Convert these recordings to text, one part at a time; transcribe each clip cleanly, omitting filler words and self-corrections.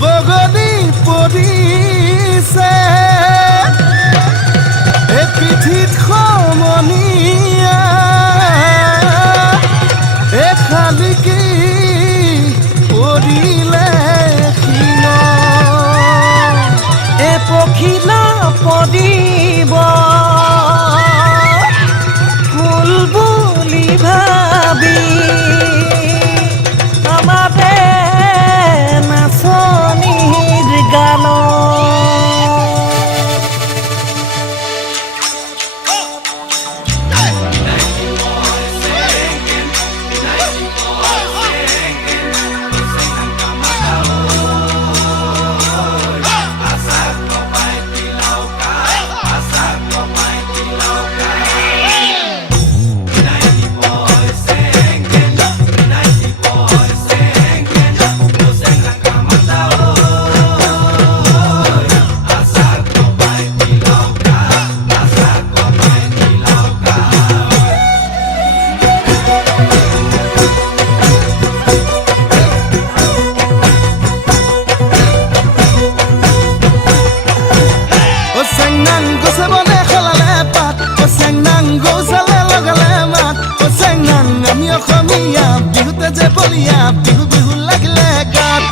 বগলী পৰিছে এই পিঠিত সমনীয়া এই শালিকী পৰিলে শিল এই পখিলা পৰিব ফুল বুলি ভাবি আমাৰে নাচনীৰ গানত আমি অসমীয়া বিহুতে যে বলিয়া বিহু বিহু লাগিলে গাত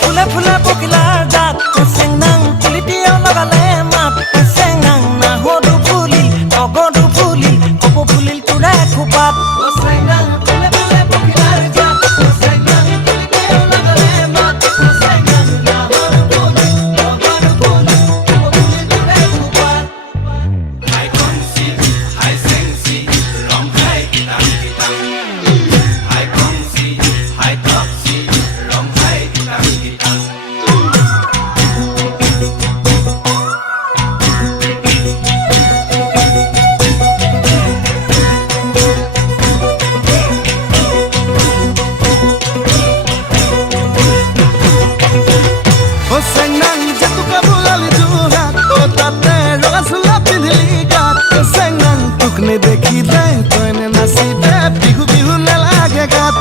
ফুলে ফুলে পখিলাৰ জাত চেংনাং ফুলি দিয়া লগালে মাত চেংনাং নাহৰো ফুলিল অগৰো ফুলিল কপৌ ফুলিল তোৰা খোপাত চেংনাং ফুলে ফুলে পখিলাৰ জাত চেংনাং ফুলি দিয়া লগালে মাত চেংনাং নাহৰো ফুলিল অগৰো ফুলিল কপৌ ফুলিল তোৰা খোপাত হাই কংচি হাই চেংচি ৰং খাই কিটাং কিটাং হাই কংচি হাই টপচি ৰং খাই কিটাং কিটাং দেখিলে তইনে নাচিলে বিহু বিহু নেলাগে গাত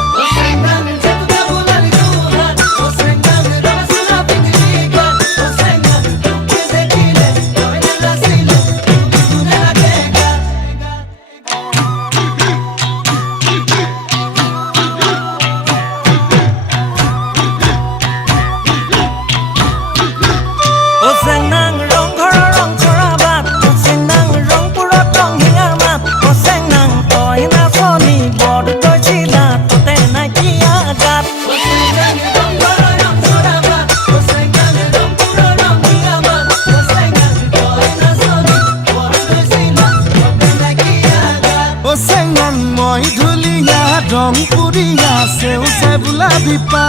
মই ধুলিয়া ৰং পুৰিয়া সেউছে বোলা বিপা